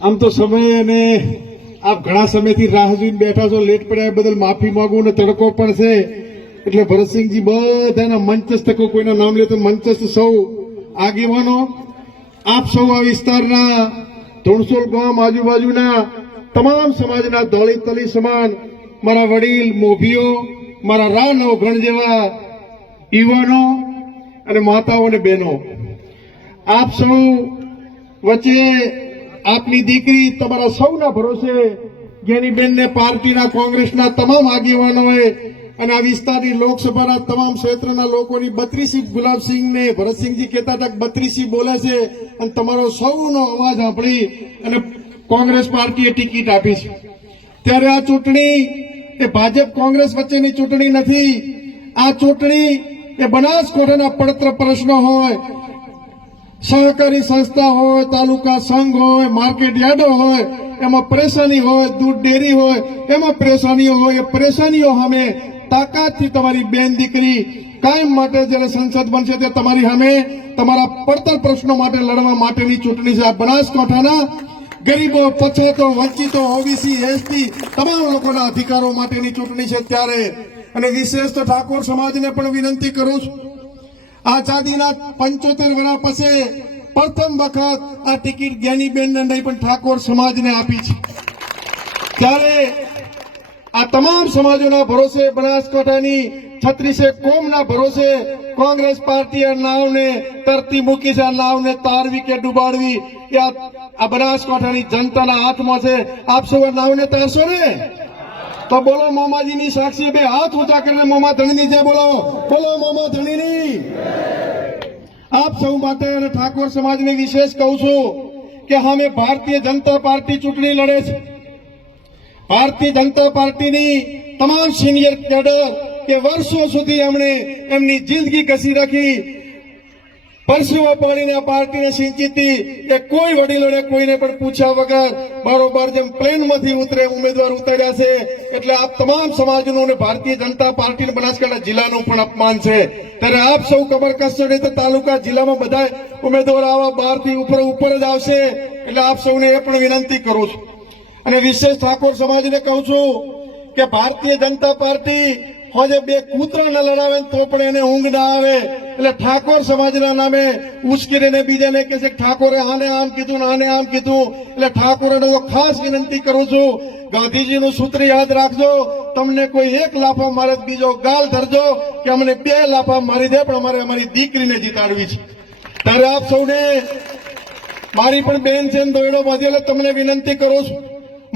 આમ તો સમય અને આપ ઘણા સમયથી રાહ જોઈને બેઠા છો, લેટ પડ્યા બદલ માફી માંગુ ને તડકો પણ છે એટલે ભરતસિંહજી બધાના મંચસ્થ કોઈના નામ લે તો મંચસ્થ સૌ આગેવાનો, આપ સૌ આ વિસ્તારના ધોણસોલ ગામ આજુબાજુના તમામ સમાજના દલિત તલી સમાન, મારા વડીલ મોભીઓ, મારા રા નવઘણ જેવા યુવાનો અને માતાઓ અને બહેનો, આપ સૌ વચ્ચે આપની દીકરી તમારા સૌના ભરોસે જ્ઞાનીબેનને પાર્ટીના કોંગ્રેસના તમામ આગેવાનોએ અને આ વિસ્તારની લોકસભાના તમામ ક્ષેત્રના લોકોની 32 ગુલાબસિંહને ભરતસિંહજી કહેતા હતા 32 બોલે છે અને તમારો સૌનો અવાજ સાંભળી અને કોંગ્રેસ પાર્ટીએ ટિકિટ આપી છે। ત્યારે આ ચૂંટણી એ ભાજપ કોંગ્રેસ વચ્ચેની ચૂંટણી નથી, આ ચૂંટણી એ બનાસકાંઠાના પડતર પ્રશ્નો હોય, સહકારી સંસ્થા હોય, તાલુકા સંઘ હોય, માર્કેટ યાર્ડો હોય, એમાં પરેશાની હોય, દૂધ ડેરી હોય, એમાં પરેશાનીઓ હોય, એ પરેશાનીઓ સામે તાકાતથી તમારી બેન દીકરી કાયમ માટે જ્યારે સંસદ બનશે ત્યારે તમારી સામે તમારા પડતર પ્રશ્નો માટે લડવા માટેની ચૂંટણી છે। આ બનાસકાંઠાના ગરીબો, પછાતો, વંચિતો, ઓબીસી, એસટી તમામ લોકોના અધિકારો માટેની ચૂંટણી છે। ત્યારે અને વિશેષ તો ઠાકોર સમાજને પણ વિનંતી કરું છું, આઝાદીના 75 વર્ષ પછી પ્રથમ વખત આ ટિકિટ જ્ઞાનીબેનને નહીં પણ ઠાકોર સમાજને આપી છે। ત્યારે આ તમામ સમાજોના ભરોસે, બનાસકાંઠાની 36 કોમના ભરોસે કોંગ્રેસ પાર્ટીએ નાવને તરતી મૂકી છે। આ નાવને તારવી કે ડૂબાડવી એ આ બનાસકાંઠાની જનતાના હાથમાં છે। આપ સૌ આ નાવને તારશો ને? તો બોલો મોમાજીની સાક્ષી બે હાથ ઊંચા કરીને મોમા ધણીની જય બોલો, બોલો મોમા ધણીની। આપ સૌ માટે અને ઠાકોર સમાજને વિશેષ કહું છું કે અમે ભારતીય જનતા પાર્ટી ચૂંટણી લડે છે। ભારતીય જનતા પાર્ટીની તમામ સિનિયર કેડર કે વર્ષો સુધી એમણે એમની જિંદગી ઘસી રાખી, પરસેવો પાડીને આ પાર્ટીને સિંચીતી કે કોઈ વડીલોને કોઈને પણ પૂછ્યા વગર બરોબર જેમ પ્લેનમાંથી ઉતરે ઉમેદવાર ઉતાર્યા છે। એટલે આપ તમામ સમાજનું અને ભારતીય જનતા પાર્ટી બનાસકાંઠા જિલ્લાનું પણ અપમાન છે। ત્યારે આપ સૌ ખબર કરશો નહીં તો તાલુકા જિલ્લામાં બધા ઉમેદવાર આવા 12 થી ઉપર જ આવશે। એટલે આપ સૌને એ પણ વિનંતી કરું છું અને વિશેષ ઠાકોર સમાજને કહું છું કે ભારતીય જનતા પાર્ટી હોજે બે કૂતરાને લડાવે તો પણ એને ઊંઘ ના આવે। એટલે ઠાકોર સમાજના નામે ઉશ્કેરીને બીજાને કહે છે ઠાકોરે આને આમ કીધું ને આને આમ કીધું। એટલે ઠાકોરોને તો ખાસ વિનંતી કરું છું, ગાંધીજીનું સૂત્ર યાદ રાખજો, તમને કોઈ એક લાફા મારે બીજો ગાલ ધરજો કે અમને 2 લાફા મારી દે પણ અમારે અમારી દીકરીને જીતાડવી છે। ત્યારે આપ સૌને મારી પણ બેન છે દોયડો બાંધી એટલે તમને વિનંતી કરું છું,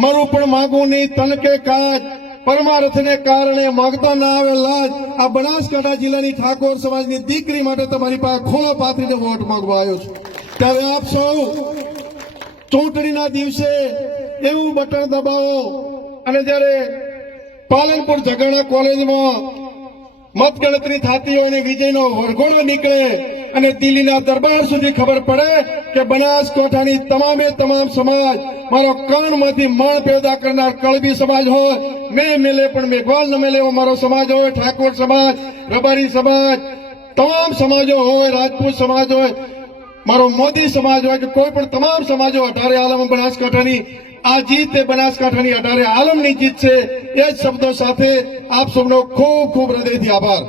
મારું પણ માગું નહીં તન કે કાજ, પરમાર્થને કારણે માગતા ના આવે લાજ। આ બનાસકાંઠા જિલ્લાની ઠાકોર સમાજની દીકરી માટે તમારી પાસે ખોળો પાથરીને વોટ માંગવા આવ્યો છું। ત્યારે આપ સૌ ચૂંટણીના દિવસે એવું બટન દબાવો અને જ્યારે પાલનપુર જગાણા કોલેજમાં મતગણતરી થતી હોય અને વિજયનો વરઘોડો નીકળે અને દિલ્હીના દરબાર સુધી ખબર પડે કે બનાસકાંઠાની તમામે તમામ સમાજ મારો કર્ણમાંથી મણ પેદા કરનાર કળબી સમાજ હોય, મેં મેલે પણ મેઘવાલ ન મેલે એવો મારો સમાજ હોય, ઠાકોર સમાજ, રબારી સમાજ, તમામ સમાજો હોય, રાજપૂત સમાજ હોય, મારો મોદી સમાજ હોય કે કોઈ પણ તમામ સમાજો 18 આલમ બનાસકાંઠાની આ જીત એ બનાસકાંઠાની 18 આલમની જીત છે। એ જ શબ્દો સાથે આપ સૌનો ખૂબ ખૂબ હૃદયથી આભાર।